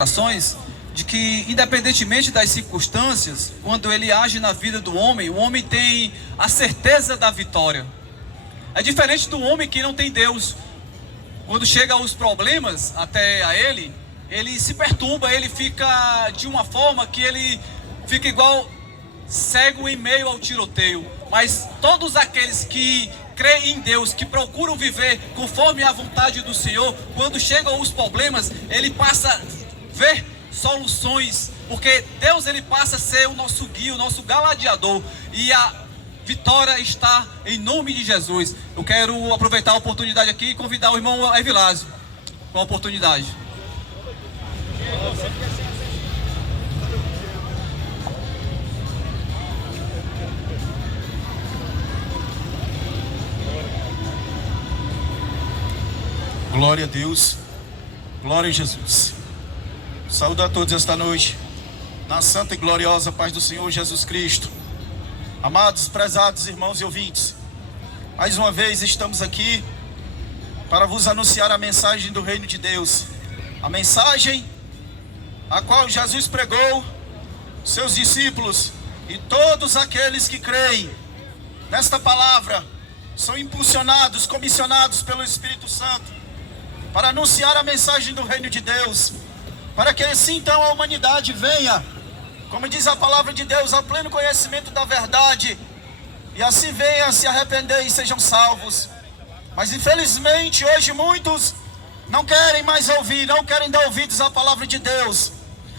ações de que, independentemente das circunstâncias, quando ele age na vida do homem, o homem tem a certeza da vitória. É diferente do homem que não tem Deus. Quando chegam os problemas até a ele se perturba, ele fica de uma forma que ele fica igual cego em meio ao tiroteio. Mas todos aqueles que creem em Deus, que procuram viver conforme a vontade do Senhor, quando chegam os problemas, ele passa a ver soluções, porque Deus ele passa a ser o nosso guia, o nosso galardeador, e a vitória está em nome de Jesus. Eu quero aproveitar a oportunidade aqui e convidar o irmão Evilásio com a oportunidade. Glória a Deus, glória a Jesus. Saúdo a todos esta noite, na santa e gloriosa paz do Senhor Jesus Cristo. Amados, prezados irmãos e ouvintes, mais uma vez estamos aqui para vos anunciar a mensagem do reino de Deus. A mensagem a qual Jesus pregou, seus discípulos e todos aqueles que creem nesta palavra são impulsionados, comissionados pelo Espírito Santo para anunciar a mensagem do reino de Deus, para que assim então a humanidade venha, como diz a palavra de Deus, ao pleno conhecimento da verdade, e assim venha se arrepender e sejam salvos. Mas infelizmente hoje muitos não querem mais ouvir, não querem dar ouvidos à palavra de Deus.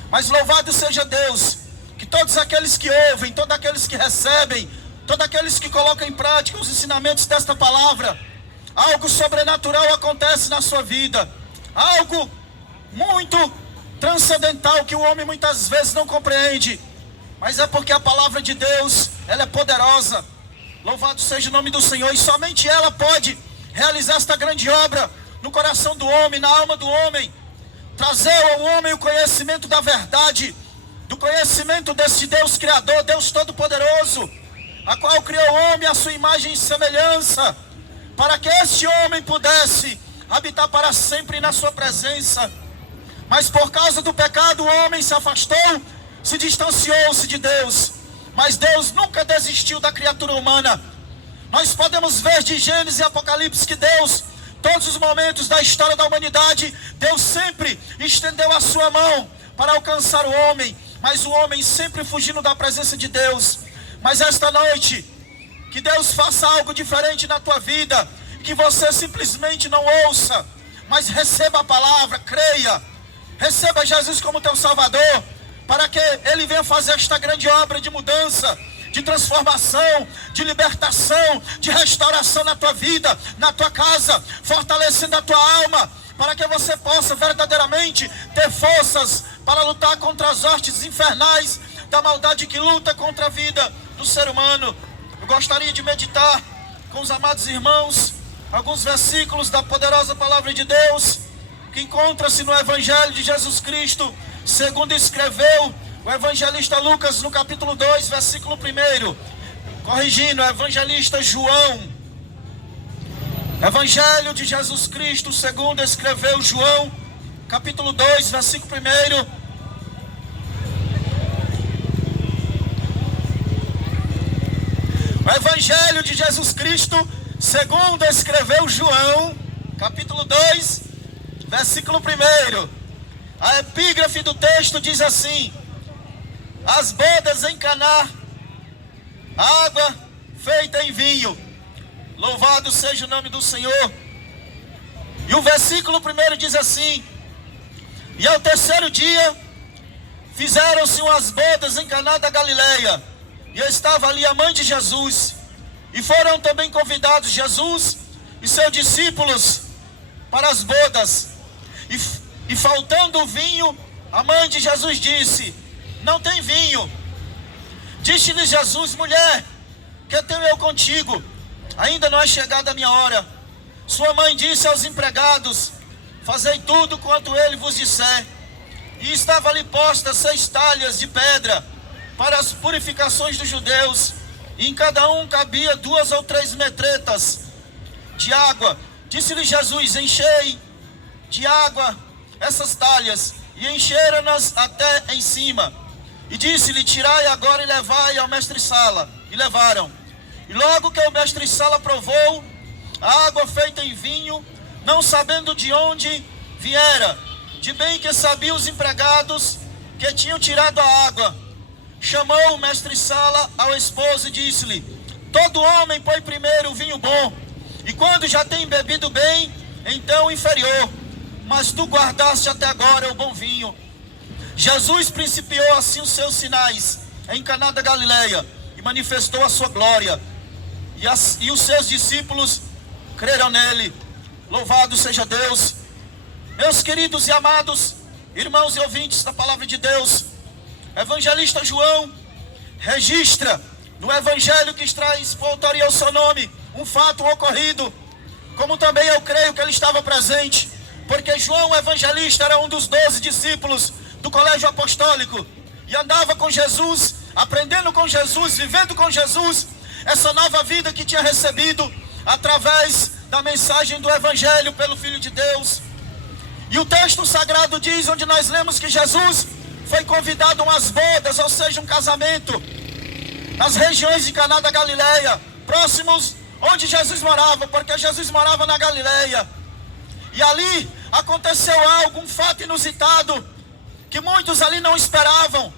Mas louvado seja Deus, que todos aqueles que ouvem, todos aqueles que recebem, todos aqueles que colocam em prática os ensinamentos desta palavra, algo sobrenatural acontece na sua vida, algo muito transcendental que o homem muitas vezes não compreende, mas é porque a palavra de Deus, ela é poderosa. Louvado seja o nome do Senhor, e somente ela pode realizar esta grande obra no coração do homem, na alma do homem, trazer ao homem o conhecimento da verdade, do conhecimento desse Deus Criador, Deus Todo-Poderoso, a qual criou o homem à sua imagem e semelhança, para que este homem pudesse habitar para sempre na sua presença. Mas por causa do pecado, o homem se afastou, se distanciou-se de Deus. Mas Deus nunca desistiu da criatura humana. Nós podemos ver de Gênesis e Apocalipse que Deus, todos os momentos da história da humanidade, Deus sempre estendeu a sua mão para alcançar o homem, mas o homem sempre fugindo da presença de Deus. Mas esta noite, que Deus faça algo diferente na tua vida, que você simplesmente não ouça, mas receba a palavra, creia, receba Jesus como teu Salvador, para que Ele venha fazer esta grande obra de mudança, de transformação, de libertação, de restauração na tua vida, na tua casa, fortalecendo a tua alma, para que você possa verdadeiramente ter forças para lutar contra as hostes infernais da maldade que luta contra a vida do ser humano. Eu gostaria de meditar com os amados irmãos alguns versículos da poderosa palavra de Deus, que encontra-se no Evangelho de Jesus Cristo, segundo escreveu o evangelista Lucas no capítulo 2, versículo 1. Corrigindo, o evangelista João. Evangelho de Jesus Cristo, segundo escreveu João, capítulo 2, versículo 1. O Evangelho de Jesus Cristo, segundo escreveu João, capítulo 2, versículo 1. A epígrafe do texto diz assim: as bodas em Caná, água feita em vinho. Louvado seja o nome do Senhor. E o versículo 1 diz assim: e ao terceiro dia fizeram-se umas bodas em Caná da Galileia, e estava ali a mãe de Jesus, e foram também convidados Jesus e seus discípulos para as bodas. E faltando o vinho, a mãe de Jesus disse: não tem vinho. Disse-lhe Jesus: mulher, que tenho eu contigo? Ainda não é chegada a minha hora. Sua mãe disse aos empregados: fazei tudo quanto ele vos disser. E estava ali posta 6 talhas de pedra para as purificações dos judeus, e em cada um cabia 2 ou 3 metretas de água. Disse-lhe Jesus: enchei de água essas talhas. e encheram-nas até em cima. E disse-lhe: tirai agora e levai ao mestre-sala. E levaram. E logo que o mestre-sala provou a água feita em vinho, não sabendo de onde viera, de bem que sabiam os empregados que tinham tirado a água, chamou o mestre-sala ao esposo e disse-lhe: todo homem põe primeiro o vinho bom, e quando já tem bebido bem, então o inferior, mas tu guardaste até agora o bom vinho. Jesus principiou assim os seus sinais em Caná da Galileia e manifestou a sua glória, e os seus discípulos creram nele. Louvado seja Deus. Meus queridos e amados irmãos e ouvintes da palavra de Deus, evangelista João registra no evangelho que traz por autoria o seu nome um fato ocorrido, como também eu creio que ele estava presente, porque João, o evangelista, era um dos 12 discípulos do colégio apostólico e andava com Jesus, aprendendo com Jesus, vivendo com Jesus essa nova vida que tinha recebido através da mensagem do evangelho pelo Filho de Deus. E o texto sagrado diz, onde nós lemos que Jesus foi convidado a umas bodas, ou seja, um casamento, nas regiões de Caná da Galileia, próximos onde Jesus morava, porque Jesus morava na Galileia. E ali aconteceu algo, um fato inusitado, que muitos ali não esperavam,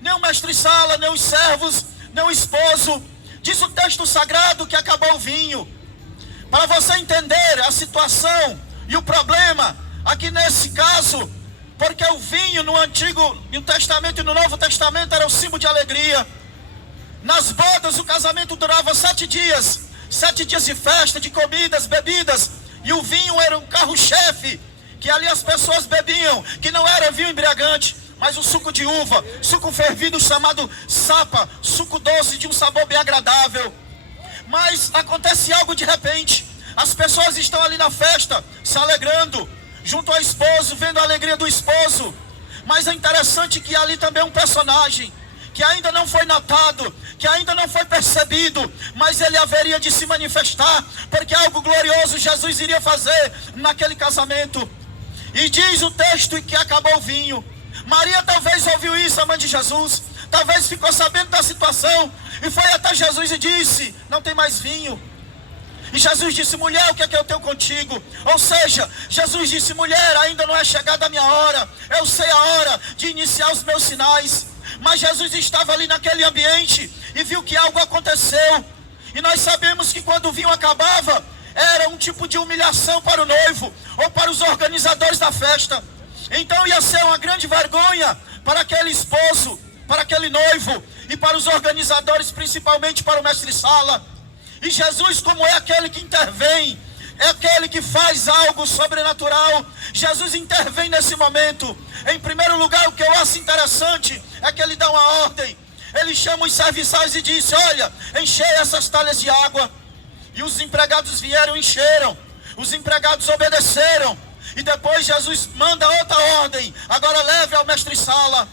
nem o mestre-sala, nem os servos, nem o esposo. Diz o texto sagrado que acabou o vinho. Para você entender a situação e o problema aqui nesse caso, porque o vinho no Antigo Testamento e no Novo Testamento era um símbolo de alegria. Nas bodas o casamento durava 7 dias, 7 dias de festa, de comidas, bebidas, e o vinho era um carro-chefe, que ali as pessoas bebiam, que não era vinho embriagante, mas o suco de uva, suco fervido chamado sapa, suco doce de um sabor bem agradável. Mas acontece algo de repente, as pessoas estão ali na festa, se alegrando, junto ao esposo, vendo a alegria do esposo. Mas é interessante que ali também é um personagem, que ainda não foi notado, que ainda não foi percebido, mas ele haveria de se manifestar, porque algo glorioso Jesus iria fazer naquele casamento. E diz o texto que acabou o vinho. Maria talvez ouviu isso, a mãe de Jesus, talvez ficou sabendo da situação, e foi até Jesus e disse: não tem mais vinho. E Jesus disse: mulher, o que é que eu tenho contigo? Ou seja, Jesus disse: mulher, ainda não é chegada a minha hora, eu sei a hora de iniciar os meus sinais. Mas Jesus estava ali naquele ambiente e viu que algo aconteceu. E nós sabemos que quando o vinho acabava, era um tipo de humilhação para o noivo, ou para os organizadores da festa. Então ia ser uma grande vergonha para aquele esposo, para aquele noivo, e para os organizadores, principalmente para o mestre-sala. E Jesus, como é aquele que intervém, é aquele que faz algo sobrenatural, Jesus intervém nesse momento. Em primeiro lugar, o que eu acho interessante é que ele dá uma ordem. Ele chama os serviçais e disse: olha, enchei essas talhas de água. E os empregados vieram e encheram. Os empregados obedeceram. E depois Jesus manda outra ordem: agora leve ao mestre-sala.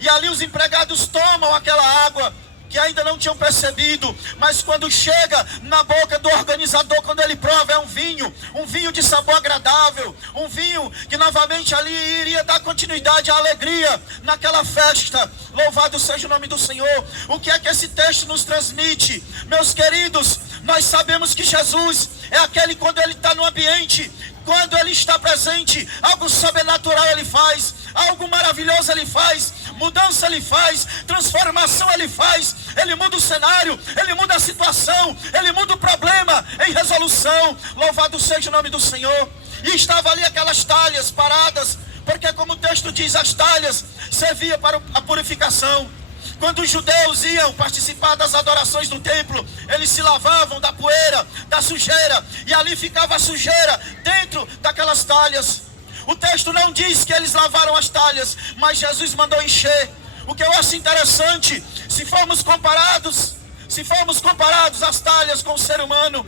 E ali os empregados tomam aquela água que ainda não tinham percebido, mas quando chega na boca do organizador, quando ele prova, é um vinho de sabor agradável, um vinho que novamente ali iria dar continuidade à alegria naquela festa. Louvado seja o nome do Senhor. O que é que esse texto nos transmite? Meus queridos, nós sabemos que Jesus é aquele, quando ele está no ambiente, quando ele está presente, algo sobrenatural ele faz, algo maravilhoso ele faz, mudança ele faz, transformação ele faz, ele muda o cenário, ele muda a situação, ele muda o problema em resolução. Louvado seja o nome do Senhor. E estava ali aquelas talhas paradas, porque como o texto diz, as talhas serviam para a purificação. Quando os judeus iam participar das adorações do templo, eles se lavavam da poeira, da sujeira, e ali ficava a sujeira dentro daquelas talhas. O texto não diz que eles lavaram as talhas, mas Jesus mandou encher. O que eu acho interessante, se formos comparados as talhas com o ser humano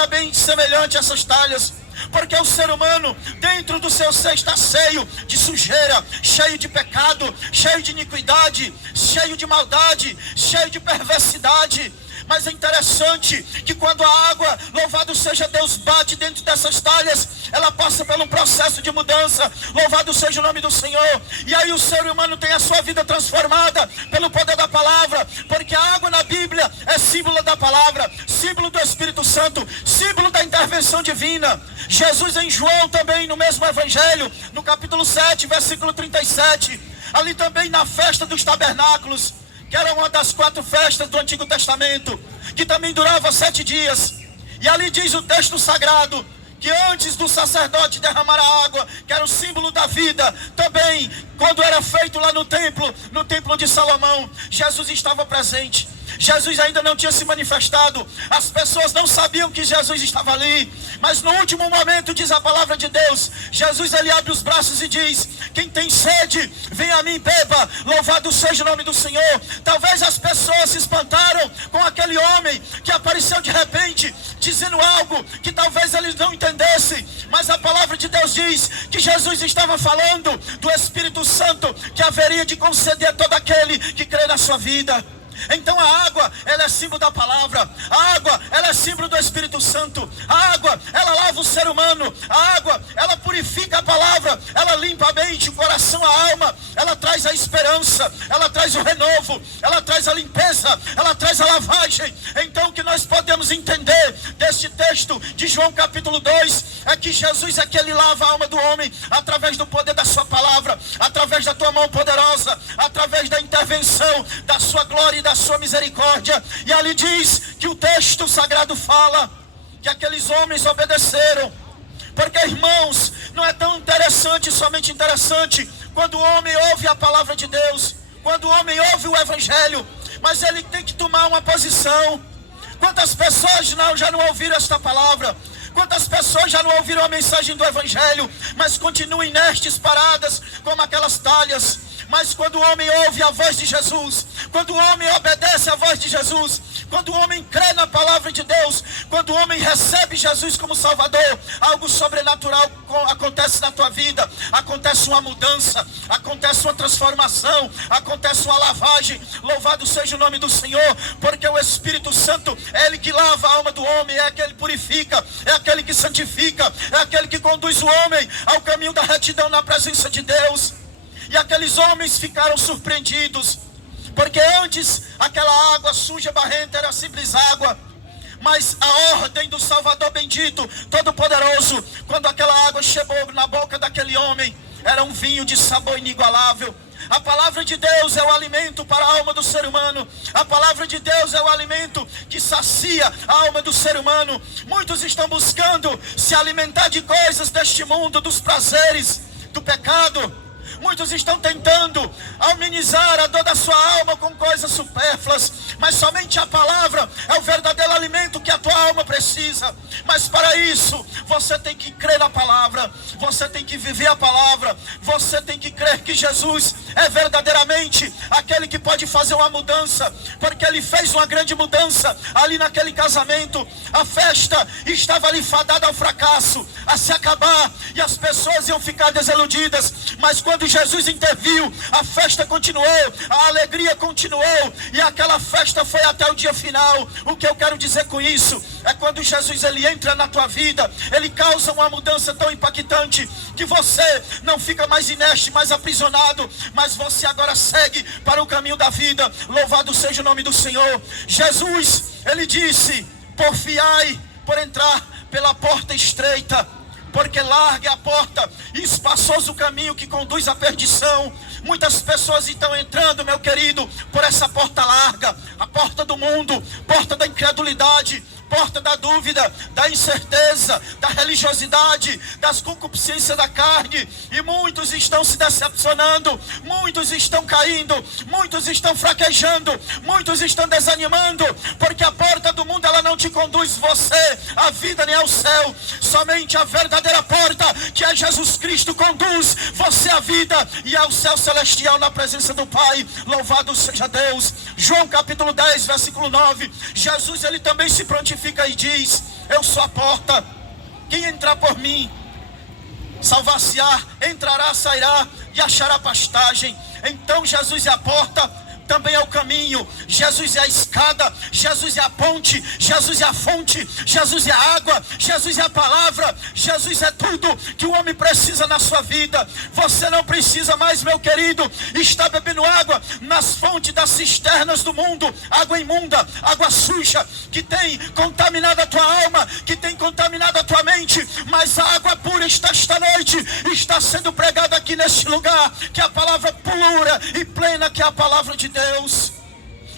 é bem semelhante a essas talhas. Porque o ser humano, dentro do seu ser, está cheio de sujeira, cheio de pecado, cheio de iniquidade, cheio de maldade, cheio de perversidade. Mas é interessante que quando a água, louvado seja Deus, bate dentro dessas talhas, ela passa por um processo de mudança. Louvado seja o nome do Senhor. E aí o ser humano tem a sua vida transformada pelo poder da palavra, porque a água na Bíblia é símbolo da palavra, símbolo do Espírito Santo, símbolo da intervenção divina. Jesus em João também, no mesmo evangelho, no capítulo 7, versículo 37, ali também na festa dos tabernáculos, que era uma das 4 festas do Antigo Testamento, que também durava 7 dias. E ali diz o texto sagrado, que antes do sacerdote derramar a água, que era o símbolo da vida, também, quando era feito lá no templo de Salomão, Jesus estava presente. Jesus ainda não tinha se manifestado, as pessoas não sabiam que Jesus estava ali, mas no último momento, diz a palavra de Deus, Jesus ele abre os braços e diz: quem tem sede, vem a mim, beba. Louvado seja o nome do Senhor. Talvez as pessoas se espantaram com aquele homem que apareceu de repente, dizendo algo que talvez eles não entendessem, mas a palavra de Deus diz que Jesus estava falando do Espírito Santo, que haveria de conceder a todo aquele que crê na sua vida. Então a água, ela é símbolo da palavra. A água, ela é símbolo do Espírito Santo. A água, ela lava o ser humano. A água, ela purifica a palavra. Ela limpa a mente, o coração, a alma. Ela traz a esperança. Ela traz o renovo. Ela traz a limpeza. Ela traz a lavagem. Então o que nós podemos entender deste texto de João capítulo 2 é que Jesus é que ele lava a alma do homem através do poder da sua palavra, através da tua mão poderosa, através da intervenção da sua glória e da sua misericórdia. E ali diz que o texto sagrado fala que aqueles homens obedeceram, porque, irmãos, não é tão interessante, somente interessante, quando o homem ouve a palavra de Deus, quando o homem ouve o evangelho, mas ele tem que tomar uma posição. Quantas pessoas já não ouviram esta palavra? Quantas pessoas já não ouviram a mensagem do evangelho, mas continuam inertes, paradas, como aquelas talhas? Mas quando o homem ouve a voz de Jesus, quando o homem obedece à voz de Jesus, quando o homem crê na palavra de Deus, quando o homem recebe Jesus como Salvador, algo sobrenatural acontece na tua vida. Acontece uma mudança, acontece uma transformação, acontece uma lavagem. Louvado seja o nome do Senhor, porque o Espírito Santo é Ele que lava a alma do homem, é aquele que purifica, é aquele que santifica, é aquele que conduz o homem ao caminho da retidão na presença de Deus. E aqueles homens ficaram surpreendidos, porque antes aquela água suja, barrenta, era simples água. Mas a ordem do Salvador bendito, todo-poderoso, quando aquela água chegou na boca daquele homem, era um vinho de sabor inigualável. A palavra de Deus é o alimento para a alma do ser humano. A palavra de Deus é o alimento que sacia a alma do ser humano. Muitos estão buscando se alimentar de coisas deste mundo, dos prazeres, do pecado. Muitos estão tentando amenizar a dor da sua alma com coisas supérfluas, mas somente a palavra é o verdadeiro alimento que a tua alma precisa. Mas para isso, você tem que crer na palavra, você tem que viver a palavra, você tem que crer que Jesus é verdadeiramente aquele que pode fazer uma mudança, porque Ele fez uma grande mudança ali naquele casamento. A festa estava ali fadada ao fracasso, a se acabar, e as pessoas iam ficar desiludidas, mas quando Jesus interviu, a festa continuou, a alegria continuou, e aquela festa foi até o dia final. O que eu quero dizer com isso é quando Jesus ele entra na tua vida, ele causa uma mudança tão impactante que você não fica mais inerte, mais aprisionado, mas você agora segue para o caminho da vida. Louvado seja o nome do Senhor. Jesus, ele disse: porfiai por entrar pela porta estreita, porque larga é a porta e espaçoso o caminho que conduz à perdição. Muitas pessoas estão entrando, meu querido, por essa porta larga, a porta do mundo, porta da incredulidade, porta da dúvida, da incerteza, da religiosidade, das concupiscências da carne. E muitos estão se decepcionando, muitos estão caindo, muitos estão fraquejando, muitos estão desanimando, porque a porta do mundo ela não te conduz você à vida nem ao céu. Somente a verdadeira porta, que é Jesus Cristo, conduz você à vida e ao céu celestial na presença do Pai. Louvado seja Deus. João capítulo 10, versículo 9. Jesus ele também se prontifica e diz: eu sou a porta, quem entrar por mim salvar-se-á, entrará, sairá e achará pastagem. Então Jesus é a porta também é o caminho, Jesus é a escada, Jesus é a ponte, Jesus é a fonte, Jesus é a água, Jesus é a palavra, Jesus é tudo que o homem precisa na sua vida. Você não precisa mais, meu querido, estar bebendo água nas fontes das cisternas do mundo, água imunda, água suja, que tem contaminado a tua alma, que tem contaminado a tua mente, mas a água pura está esta noite, está sendo pregada aqui neste lugar, que é a palavra pura e plena, que é a palavra de Deus.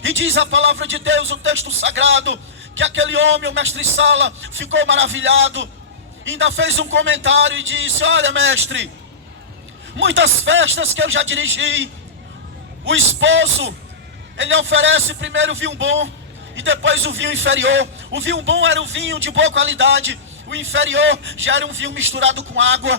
E diz a palavra de Deus, o texto sagrado, que aquele homem, o mestre Sala, ficou maravilhado, ainda fez um comentário e disse: olha, mestre, muitas festas que eu já dirigi, o esposo, ele oferece primeiro o vinho bom e depois o vinho inferior. O vinho bom era o vinho de boa qualidade, o inferior já era um vinho misturado com água.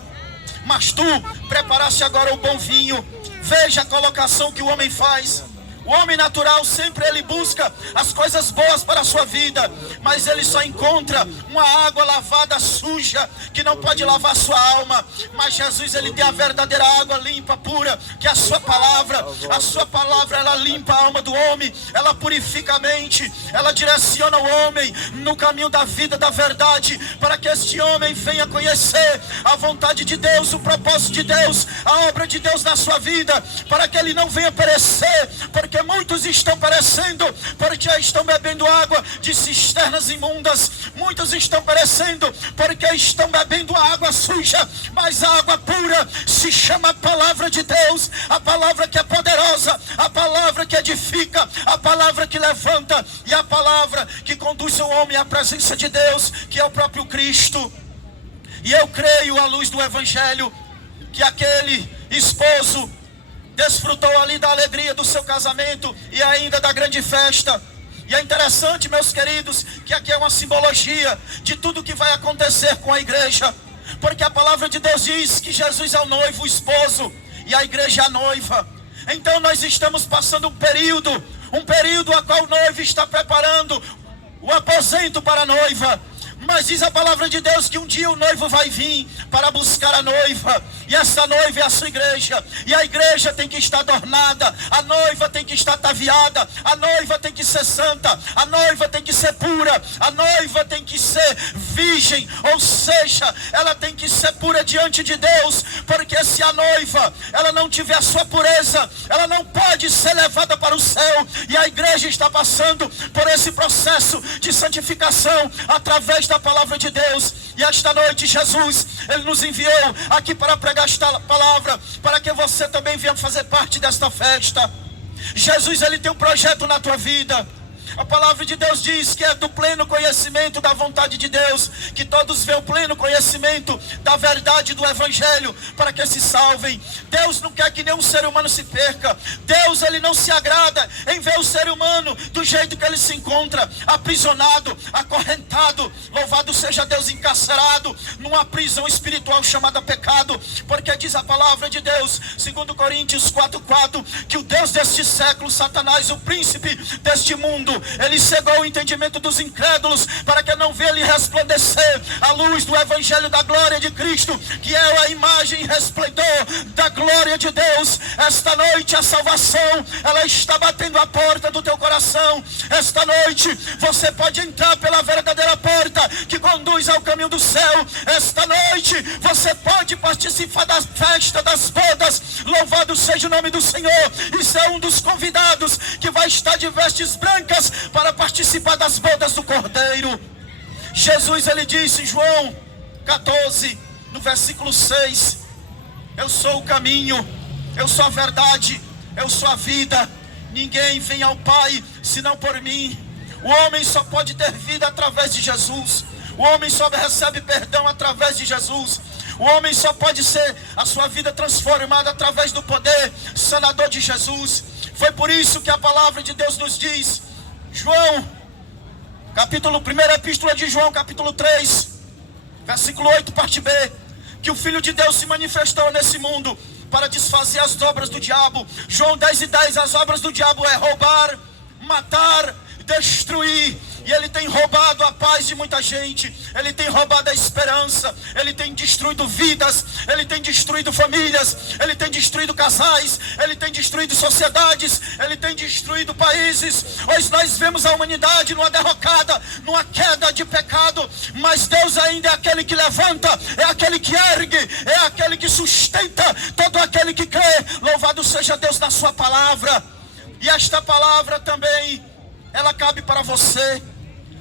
Mas tu preparaste agora o bom vinho. Veja a colocação que o homem faz. O homem natural sempre ele busca as coisas boas para a sua vida, mas ele só encontra uma água lavada suja, que não pode lavar sua alma. Mas Jesus, ele tem a verdadeira água limpa, pura, que é a sua palavra. A sua palavra, ela limpa a alma do homem, ela purifica a mente, ela direciona o homem no caminho da vida, da verdade, para que este homem venha conhecer a vontade de Deus, o propósito de Deus, a obra de Deus na sua vida, para que ele não venha perecer, porque muitos estão perecendo, porque estão bebendo água de cisternas imundas. Muitos estão perecendo, porque estão bebendo água suja. Mas a água pura se chama a palavra de Deus, a palavra que é poderosa, a palavra que edifica, a palavra que levanta, e a palavra que conduz o homem à presença de Deus, que é o próprio Cristo. E eu creio, à luz do Evangelho, que aquele esposo desfrutou ali da alegria do seu casamento e ainda da grande festa. E é interessante, meus queridos, que aqui é uma simbologia de tudo que vai acontecer com a igreja, porque a palavra de Deus diz que Jesus é o noivo, o esposo, e a igreja é a noiva. Então nós estamos passando um período a qual o noivo está preparando o aposento para a noiva. Mas diz a palavra de Deus que um dia o noivo vai vir para buscar a noiva, e essa noiva é a sua igreja, e a igreja tem que estar adornada, a noiva tem que estar ataviada, a noiva tem que ser santa, a noiva tem que ser pura, a noiva tem que ser virgem, ou seja, ela tem que ser pura diante de Deus, porque se a noiva, ela não tiver a sua pureza, ela não pode ser levada para o céu. E a igreja está passando por esse processo de santificação através da palavra de Deus. E esta noite Jesus, ele nos enviou aqui para pregar esta palavra, para que você também venha fazer parte desta festa. Jesus, ele tem um projeto na tua vida. A palavra de Deus diz que é do pleno conhecimento da vontade de Deus, que todos venham o pleno conhecimento da verdade do Evangelho, para que se salvem. Deus não quer que nenhum ser humano se perca. Deus, ele não se agrada em ver o ser humano do jeito que ele se encontra, aprisionado, acorrentado, louvado seja Deus, encarcerado numa prisão espiritual chamada pecado, porque diz a palavra de Deus, 2 Coríntios 4:4, que o Deus deste século, Satanás, o príncipe deste mundo, ele cegou o entendimento dos incrédulos, para que não venha lhe resplandecer a luz do Evangelho da glória de Cristo, que é a imagem e resplendor da glória de Deus. Esta noite a salvação, ela está batendo a porta do teu coração. Esta noite você pode entrar pela verdadeira porta que conduz ao caminho do céu. Esta noite você pode participar da festa das bodas. Louvado seja o nome do Senhor, e ser um dos convidados que vai estar de vestes brancas para participar das bodas do Cordeiro. Jesus, ele disse em João 14, no versículo 6, eu sou o caminho, eu sou a verdade, eu sou a vida, ninguém vem ao Pai senão por mim. O homem só pode ter vida através de Jesus, o homem só recebe perdão através de Jesus, o homem só pode ser a sua vida transformada através do poder sanador de Jesus. Foi por isso que a palavra de Deus nos diz, João, primeira epístola de João, capítulo 3, versículo 8, parte B, que o Filho de Deus se manifestou nesse mundo para desfazer as obras do diabo. João 10:10, as obras do diabo é roubar, matar, destruir. e ele tem roubado a paz de muita gente, ele tem roubado a esperança, ele tem destruído vidas, ele tem destruído famílias, ele tem destruído casais, ele tem destruído sociedades, ele tem destruído países. Hoje nós vemos a humanidade numa derrocada, numa queda de pecado, mas Deus ainda é aquele que levanta, é aquele que ergue, é aquele que sustenta todo aquele que crê. Louvado seja Deus na sua palavra. E esta palavra também, ela cabe para você,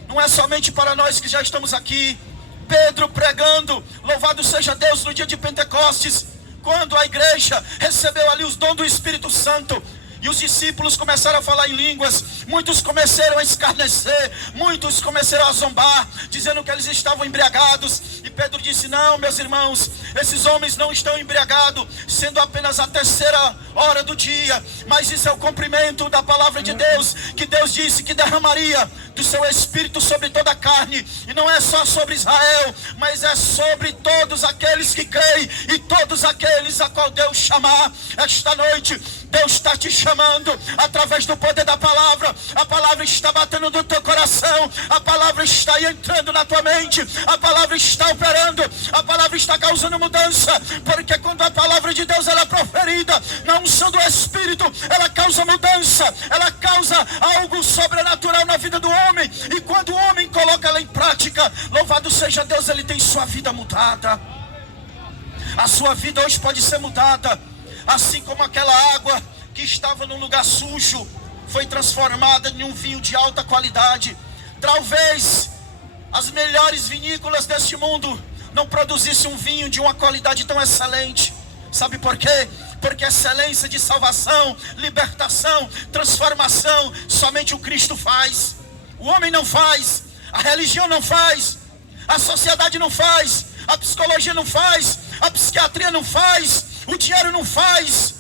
não é somente para nós que já estamos aqui. Pedro pregando, louvado seja Deus, no dia de Pentecostes, quando a igreja recebeu ali os dons do Espírito Santo, e os discípulos começaram a falar em línguas, muitos começaram a escarnecer, muitos começaram a zombar, dizendo que eles estavam embriagados. E Pedro disse: não, meus irmãos, esses homens não estão embriagados, sendo apenas a 3ª hora do dia, mas isso é o cumprimento da palavra de Deus, que Deus disse que derramaria do seu Espírito sobre toda a carne, e não é só sobre Israel, mas é sobre todos aqueles que creem, e todos aqueles a qual Deus chamar. Esta noite Deus está te chamando através do poder da palavra. A palavra está batendo no teu coração, a palavra está entrando na tua mente, a palavra está operando, a palavra está causando mudança, porque quando a palavra de Deus ela é proferida na unção do Espírito, ela causa mudança, ela causa algo sobrenatural na vida do homem. E quando o homem coloca ela em prática, louvado seja Deus, ele tem sua vida mudada. A sua vida hoje pode ser mudada, assim como aquela água que estava num lugar sujo foi transformada em um vinho de alta qualidade. Talvez as melhores vinícolas deste mundo não produzissem um vinho de uma qualidade tão excelente. Sabe por quê? Porque excelência de salvação, libertação, transformação, somente o Cristo faz. O homem não faz, a religião não faz, a sociedade não faz, a psicologia não faz, a psiquiatria não faz, o dinheiro não faz.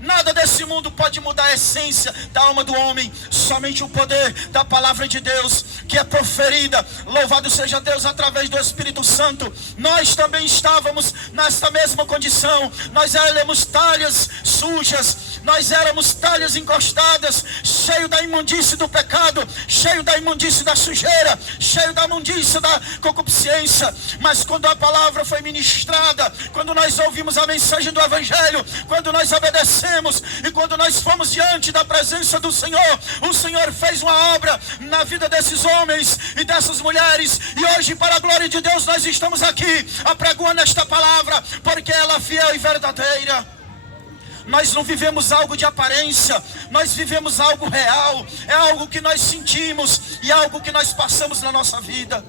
Nada desse mundo pode mudar a essência da alma do homem. Somente o poder da palavra de Deus, que é proferida, louvado seja Deus, através do Espírito Santo. Nós também estávamos nesta mesma condição. Nós éramos talhas sujas, nós éramos talhas encostadas, cheio da imundície do pecado, cheio da imundície da sujeira, cheio da imundície da concupiscência. Mas quando a palavra foi ministrada, quando nós ouvimos a mensagem do Evangelho, quando nós obedecemos, e quando nós fomos diante da presença do Senhor, o Senhor fez uma obra na vida desses homens e dessas mulheres. E hoje, para a glória de Deus, nós estamos aqui apregoando esta palavra, porque ela é fiel e verdadeira. Nós não vivemos algo de aparência, nós vivemos algo real, é algo que nós sentimos e é algo que nós passamos na nossa vida.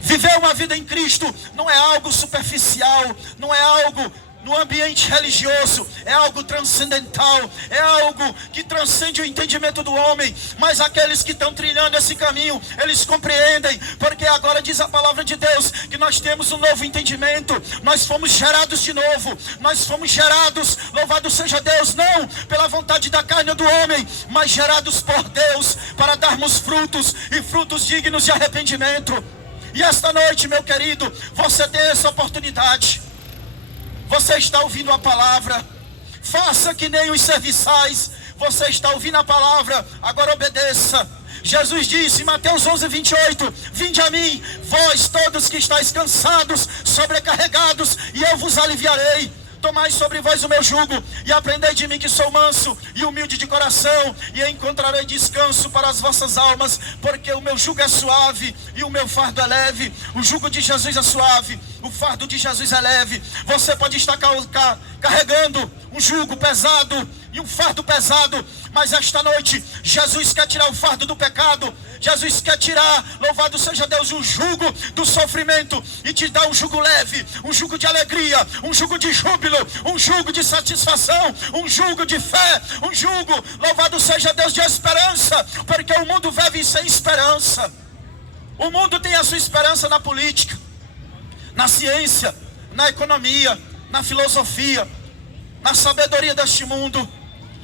Viver uma vida em Cristo não é algo superficial, não é algo no ambiente religioso, é algo transcendental, é algo que transcende o entendimento do homem. Mas aqueles que estão trilhando esse caminho, eles compreendem, porque agora diz a palavra de Deus que nós temos um novo entendimento. Nós fomos gerados de novo, nós fomos gerados, louvado seja Deus, não pela vontade da carne ou do homem, mas gerados por Deus, para darmos frutos, e frutos dignos de arrependimento. E esta noite, meu querido, você tem essa oportunidade. Você está ouvindo a palavra, faça que nem os serviçais. Você está ouvindo a palavra, agora obedeça. Jesus disse em Mateus 11:28: vinde a mim, vós todos que estáis cansados, sobrecarregados, e eu vos aliviarei. Tomai sobre vós o meu jugo, e aprendei de mim, que sou manso e humilde de coração, e encontrarei descanso para as vossas almas, porque o meu jugo é suave e o meu fardo é leve. O jugo de Jesus é suave, o fardo de Jesus é leve. Você pode estar carregando um jugo pesado e um fardo pesado, mas esta noite Jesus quer tirar o fardo do pecado. Jesus quer tirar, louvado seja Deus, o jugo do sofrimento e te dar um jugo leve, um jugo de alegria, um jugo de júbilo, um jugo de satisfação, um jugo de fé, um jugo, louvado seja Deus, de esperança, porque o mundo vive sem esperança. O mundo tem a sua esperança na política, na ciência, na economia, na filosofia, na sabedoria deste mundo.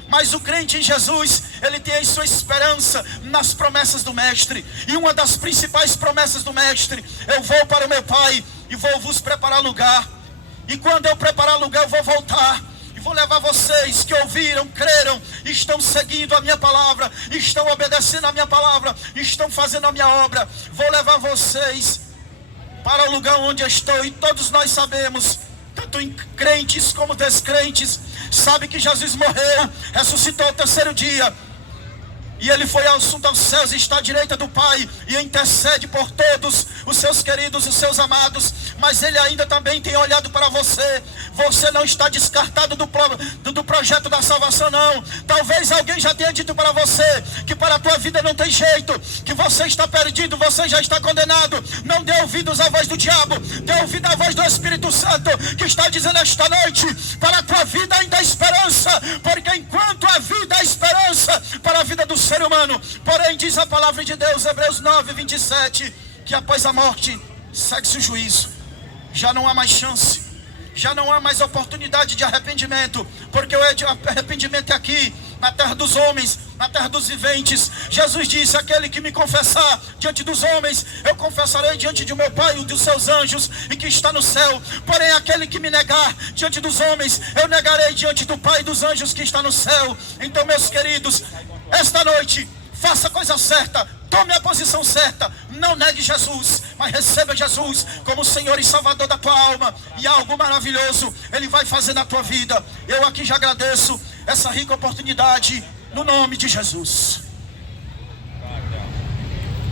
Mas o crente em Jesus, ele tem a sua esperança nas promessas do Mestre. E uma das principais promessas do Mestre: eu vou para o meu Pai e vou vos preparar lugar. E quando eu preparar lugar, eu vou voltar e e vou levar vocês que ouviram, creram, estão seguindo a minha palavra, estão obedecendo a minha palavra, estão fazendo a minha obra. Vou levar vocês para o lugar onde eu estou. E todos nós sabemos, tanto em crentes como descrentes, sabe que Jesus morreu, ressuscitou ao terceiro dia, e Ele foi assunto aos céus e está à direita do Pai e intercede por todos os seus queridos, os seus amados. Mas Ele ainda também tem olhado para você. Você não está descartado do projeto da salvação, não. Talvez alguém já tenha dito para você que para a tua vida não tem jeito, que você está perdido, você já está condenado. Não dê ouvidos à voz do diabo, dê ouvido à voz do Espírito Santo, que está dizendo esta noite: para a tua vida ainda há esperança, porque enquanto há vida há esperança para a vida do ser humano. Porém, diz a palavra de Deus, Hebreus 9, 27, que após a morte segue-se o juízo. Já não há mais chance, já não há mais oportunidade de arrependimento, porque o arrependimento é aqui, na terra dos homens, na terra dos viventes. Jesus disse: aquele que me confessar diante dos homens, eu confessarei diante de meu Pai e dos seus anjos, e que está no céu. Porém, aquele que me negar diante dos homens, eu negarei diante do Pai e dos anjos que está no céu. Então, meus queridos, esta noite, faça a coisa certa, tome a posição certa, não negue Jesus, mas receba Jesus como Senhor e Salvador da tua alma, e algo maravilhoso Ele vai fazer na tua vida. Eu aqui já agradeço essa rica oportunidade, no nome de Jesus.